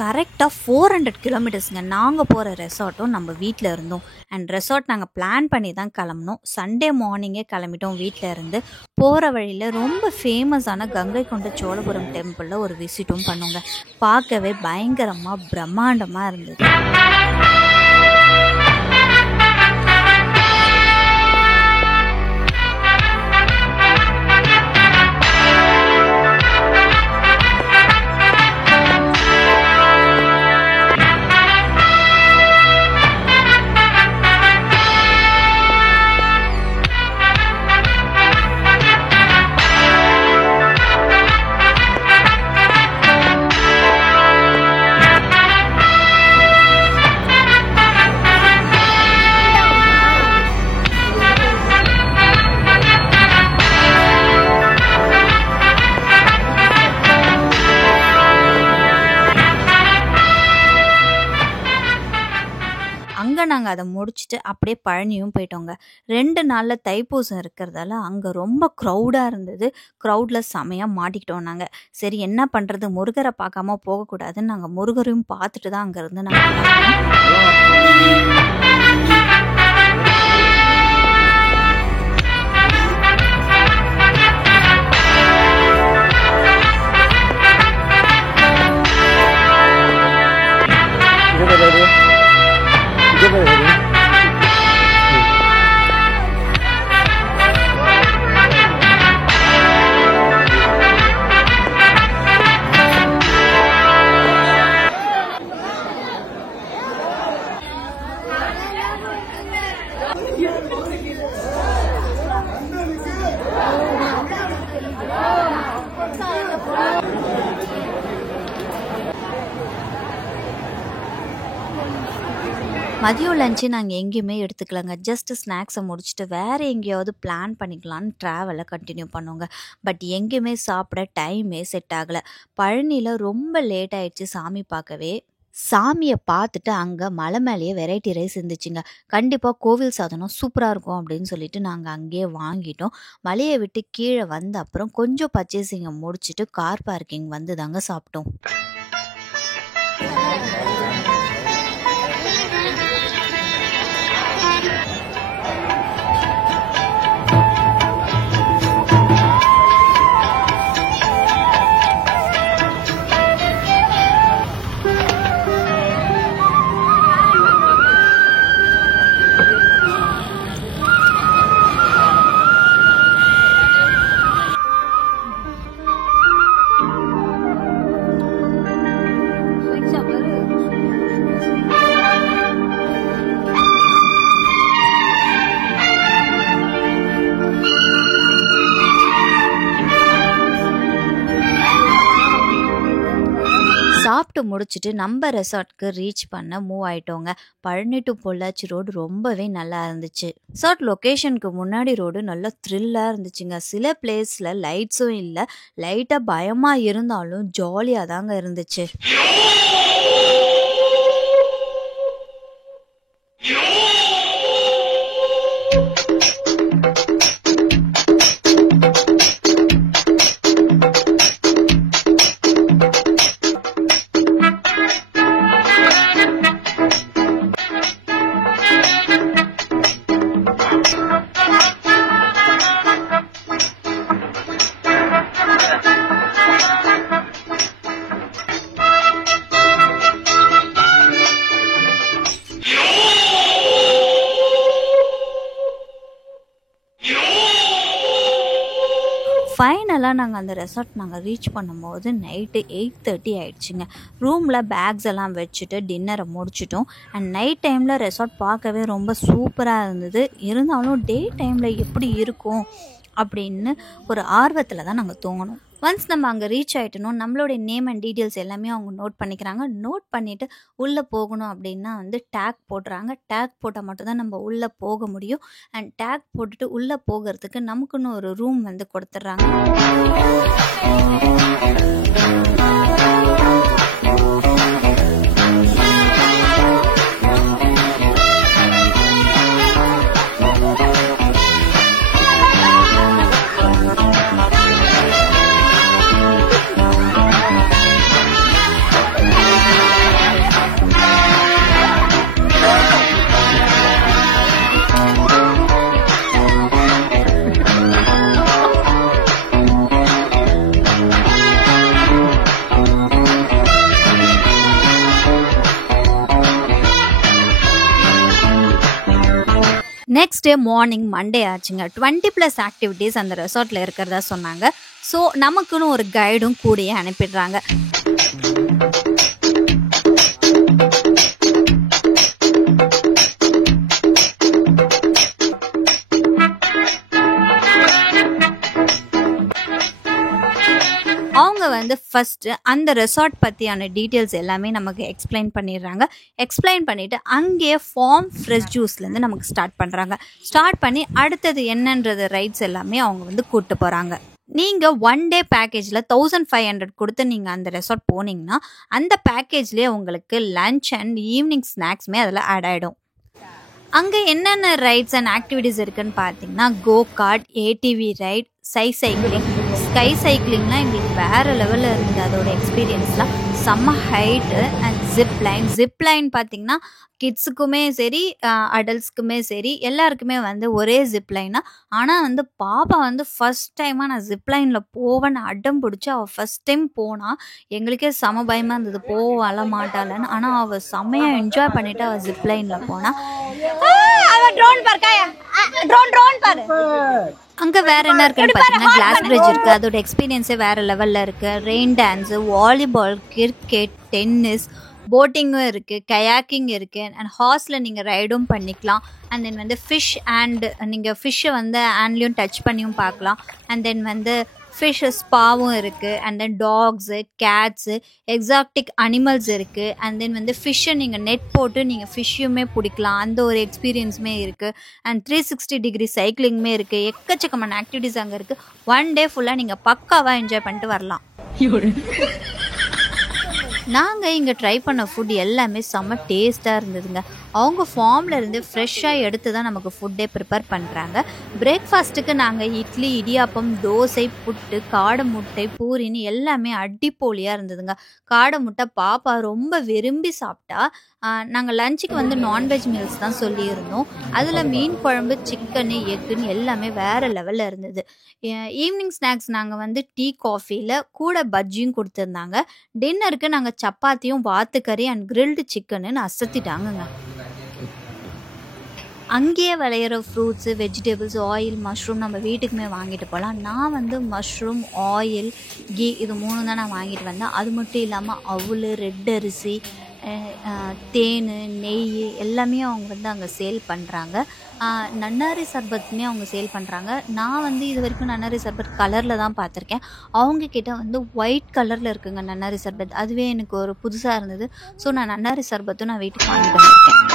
கரெக்டாக 400 கிலோமீட்டர்ஸ்ங்க நாங்கள் போகிற ரெசார்ட்டும் நம்ம வீட்டில் இருந்தோம். அண்ட் ரெசார்ட் நாங்கள் பிளான் பண்ணி தான் கிளம்புனோம். சண்டே மார்னிங்கே கிளம்பிட்டோம் வீட்டில் இருந்து. போகிற வழியில் ரொம்ப ஃபேமஸான கங்கை கொண்ட சோழபுரம் டெம்பிளில் ஒரு விசிட்டும் பண்ணுங்க. பார்க்கவே பயங்கரமாக பிரம்மாண்டமாக இருந்தது. அங்கே நாங்கள் அதை முடிச்சுட்டு அப்படியே பழனியும் போயிட்டோங்க. 2 நாளில் தைப்பூசம் இருக்கிறதால அங்கே ரொம்ப க்ரௌடாக இருந்தது. க்ரௌடில் செமையாக மாட்டிக்கிட்டோம் நாங்கள். சரி என்ன பண்ணுறது, முருகரை பார்க்காம போகக்கூடாதுன்னு நாங்கள் முருகரையும் பார்த்துட்டு தான் அங்கேருந்து நாங்கள் மதியம் லஞ்சு நாங்கள் எங்கேயுமே எடுத்துக்கலாங்க. ஜஸ்ட் ஸ்நாக்ஸை முடிச்சுட்டு வேறு எங்கேயாவது பிளான் பண்ணிக்கலான்னு ட்ராவலை கண்டினியூ பண்ணுவோங்க. பட் எங்கேயுமே சாப்பிட டைமே செட் ஆகலை. பழனியில் ரொம்ப லேட் ஆகிடுச்சு சாமி பார்க்கவே. சாமியை பார்த்துட்டு அங்கே மலை மேலேயே வெரைட்டி ரைஸ் இருந்துச்சுங்க. கண்டிப்பாக கோவில் சாதனம் சூப்பராக இருக்கும் அப்படின்னு சொல்லிட்டு நாங்கள் அங்கேயே வாங்கிட்டோம். மலையை விட்டு கீழே வந்த அப்புறம் கொஞ்சம் பர்ச்சேசிங்கை முடிச்சுட்டு கார் பார்க்கிங் வந்து தாங்க சாப்பிட்டோம். சாப்பிட்டு முடிச்சுட்டு நம்ம ரெசார்ட்க்கு ரீச் பண்ண மூவ் ஆயிட்டோங்க. பழனி டு பொள்ளாச்சி ரோடு ரொம்பவே நல்லா இருந்துச்சு. ரெசார்ட் லொக்கேஷனுக்கு முன்னாடி ரோடு நல்லா த்ரில்லாக இருந்துச்சுங்க. சில பிளேஸில் லைட்ஸும் இல்லை, லைட்டாக பயமாக இருந்தாலும் ஜாலியாக தாங்க இருந்துச்சு. ஃபைனலாக நாங்கள் அந்த ரெசார்ட் ரீச் பண்ணும்போது நைட்டு 8:30 ஆகிடுச்சிங்க. ரூமில் பேக்ஸ் எல்லாம் வச்சுட்டு டின்னரை முடிச்சிட்டோம். அண்ட் நைட் டைமில் ரெசார்ட் பார்க்கவே ரொம்ப சூப்பராக இருந்தது. இருந்தாலும் டே டைமில் எப்படி இருக்கும் அப்படின்னு ஒரு ஆர்வத்தில் தான் நாங்கள் தூங்கணும். ஒன்ஸ் நம்ம அங்கே ரீச் ஆகிட்டோம், நம்மளுடைய நேம் அண்ட் டீட்டெயில்ஸ் எல்லாமே அவங்க நோட் பண்ணிக்கிறாங்க. நோட் பண்ணிவிட்டு உள்ளே போகணும் அப்படின்னா டேக் போடுறாங்க. டேக் போட்டால் மட்டும்தான் நம்ம உள்ளே போக முடியும். அண்ட் டேக் போட்டுட்டு உள்ளே போகிறதுக்கு நமக்குன்னு ஒரு ரூம் கொடுத்துட்றாங்க. நெக்ஸ்ட் டே மார்னிங் மண்டே ஆச்சுங்க. 20+ ஆக்டிவிட்டீஸ் அந்த ரெசார்ட்டில் இருக்கிறதா சொன்னாங்க. ஸோ நமக்குன்னு ஒரு கைடும் கூடயே அனுப்பிடுறாங்க. அவங்க வந்து ஃபஸ்ட்டு அந்த ரெசார்ட் பற்றியான டீட்டெயில்ஸ் எல்லாமே நமக்கு எக்ஸ்பிளைன் பண்ணிடுறாங்க. எக்ஸ்பிளைன் பண்ணிவிட்டு அங்கேயே ஃபார்ம் ஃப்ரெஷ் ஜூஸ்லேருந்து நமக்கு ஸ்டார்ட் பண்ணுறாங்க. ஸ்டார்ட் பண்ணி அடுத்தது என்னன்றது ரைட்ஸ் எல்லாமே அவங்க வந்து கூப்பிட்டு போகிறாங்க. நீங்கள் 1 டே பேக்கேஜில் 1500 கொடுத்து நீங்கள் அந்த ரெசார்ட் போனீங்கன்னா அந்த பேக்கேஜ்லேயே உங்களுக்கு லன்ச் அண்ட் ஈவினிங் ஸ்நாக்ஸுமே அதில் ஆட் ஆகிடும். அங்கே என்னென்ன ரைட்ஸ் அண்ட் ஆக்டிவிட்டீஸ் இருக்குதுன்னு பார்த்தீங்கன்னா go kart, ATV ride, cycling, sky சைக்கிளிங்லாம் எங்களுக்கு வேறு லெவலில் இருந்தது. அதோட எக்ஸ்பீரியன்ஸ்லாம் செம்ம ஹைட்டு. அண்ட் ஜிப்லைன் பார்த்திங்கன்னா கிட்ஸுக்குமே சரி அடல்ட்ஸ்க்குமே சரி எல்லாருக்குமே வந்து ஒரே ஜிப்லைனா. ஆனால் வந்து பாப்பா வந்து ஃபஸ்ட் டைமாக நான் ஜிப்லைனில் போவேன்னு அடம் பிடிச்சி அவள் ஃபஸ்ட் டைம் போனால் எங்களுக்கே செம பயமாக இருந்தது, போவாள மாட்டாளன்னு. ஆனால் அவள் செம்மையாக என்ஜாய் பண்ணிவிட்டு அவள் ஜிப்லைனில் போனால் அங்கே வேறு என்ன இருக்குன்னு பார்த்தீங்கன்னா கிளாஸ் பிரிட்ஜ் இருக்குது. அதோட எக்ஸ்பீரியன்ஸே வேறு லெவலில் இருக்குது. Rain dance, volleyball, cricket, tennis, போட்டிங்கும் இருக்குது, கயாக்கிங் இருக்குது. அண்ட் ஹார்ஸில் நீங்கள் ரைடும் பண்ணிக்கலாம். அண்ட் தென் வந்து ஃபிஷ் நீங்கள் ஃபிஷ்ஷை வந்து ஹேண்ட்லேயும் டச் பண்ணியும் பார்க்கலாம். அண்ட் தென் வந்து ஃபிஷ் ஸ்பாவும் இருக்குது. And then tax, Ghats, exotic animals இருக்குது. அண்ட் தென் வந்து ஃபிஷ்ஷை நீங்கள் நெட் போட்டு நீங்கள் ஃபிஷ்ஷுமே பிடிக்கலாம். அந்த ஒரு எக்ஸ்பீரியன்ஸுமே இருக்குது. அண்ட் 360 டிகிரி சைக்கிளிங்குமே இருக்குது. எக்கச்சக்கமான ஆக்டிவிட்டீஸ் அங்கே இருக்குது. 1 டே ஃபுல்லாக நீங்கள் பக்காவாக என்ஜாய் பண்ணிட்டு வரலாம். நாங்கள் இங்கே ட்ரை பண்ண ஃபுட் எல்லாமே செம்ம டேஸ்ட்டாக இருந்ததுங்க. அவங்க ஃபார்மில் இருந்து ஃப்ரெஷ்ஷாக எடுத்து தான் நமக்கு ஃபுட்டே ப்ரிப்பேர் பண்ணுறாங்க. பிரேக்ஃபாஸ்ட்டுக்கு நாங்கள் இட்லி, இடியாப்பம், தோசை, புட்டு, காடை முட்டை, பூரின்னு எல்லாமே அடிப்போலியாக இருந்ததுங்க. காடை முட்டை பாப்பா ரொம்ப விரும்பி சாப்பிட்டா. நாங்கள் லஞ்சுக்கு வந்து நான்வெஜ் மீல்ஸ் தான் சொல்லியிருந்தோம். அதில் மீன் குழம்பு, சிக்கனு, எக்குன்னு எல்லாமே வேறு லெவலில் இருந்தது. ஈவினிங் ஸ்நாக்ஸ் நாங்கள் வந்து டீ, காஃபியில் கூட பஜ்ஜியும் கொடுத்துருந்தாங்க. டின்னருக்கு நாங்கள் சப்பாத்தியும், வாத்துக்கறி அண்ட் கிரில்டு சிக்கனுன்னு அசத்திட்டாங்கங்க. அங்கேயே விளையிற ஃப்ரூட்ஸு, வெஜிடபிள்ஸ், ஆயில், மஷ்ரூம் நம்ம வீட்டுக்குமே வாங்கிட்டு போகலாம். நான் வந்து மஷ்ரூம், ஆயில், கீ இது 3 தான் நான் வாங்கிட்டு வந்தேன். அது மட்டும் இல்லாமல் அவுள், ரெட் அரிசி, தேன், நெய் எல்லாமே அவங்க வந்து அங்கே சேல் பண்ணுறாங்க. நன்னாரி சர்பத்துமே அவங்க சேல் பண்ணுறாங்க. நான் வந்து இது வரைக்கும் நன்னாரி சர்பத் கலரில் தான் பார்த்துருக்கேன். அவங்கக்கிட்ட வந்து ஒயிட் கலரில் இருக்குங்க நன்னாரி சர்பத். அதுவே எனக்கு ஒரு புதுசாக இருந்தது. ஸோ நான் நன்னாரி சர்பத்தும் நான் வீட்டுக்கு வாங்கிட்டு வந்திருக்கேன்.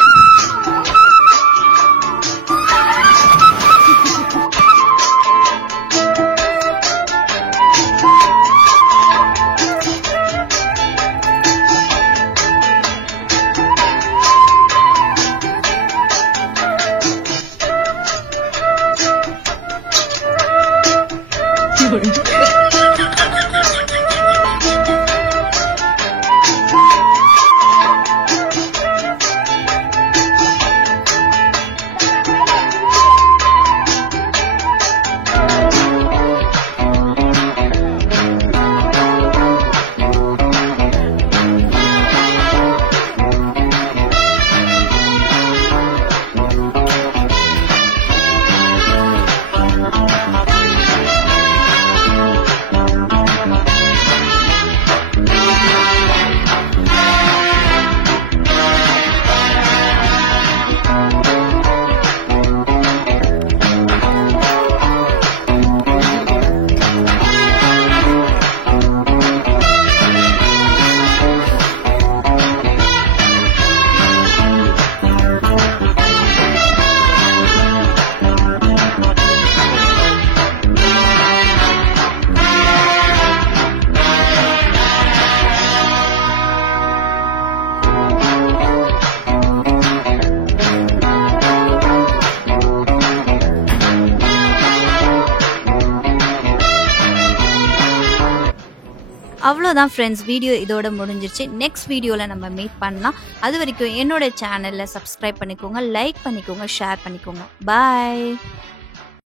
அவ்வளோதான் ஃப்ரெண்ட்ஸ், வீடியோ இதோட முடிஞ்சிருச்சு. நெக்ஸ்ட் வீடியோவில் நம்ம மீட் பண்ணலாம். அது வரைக்கும் என்னோட சேனலில் சப்ஸ்கிரைப் பண்ணிக்கோங்க, லைக் பண்ணிக்கோங்க, ஷேர் பண்ணிக்கோங்க. பாய்.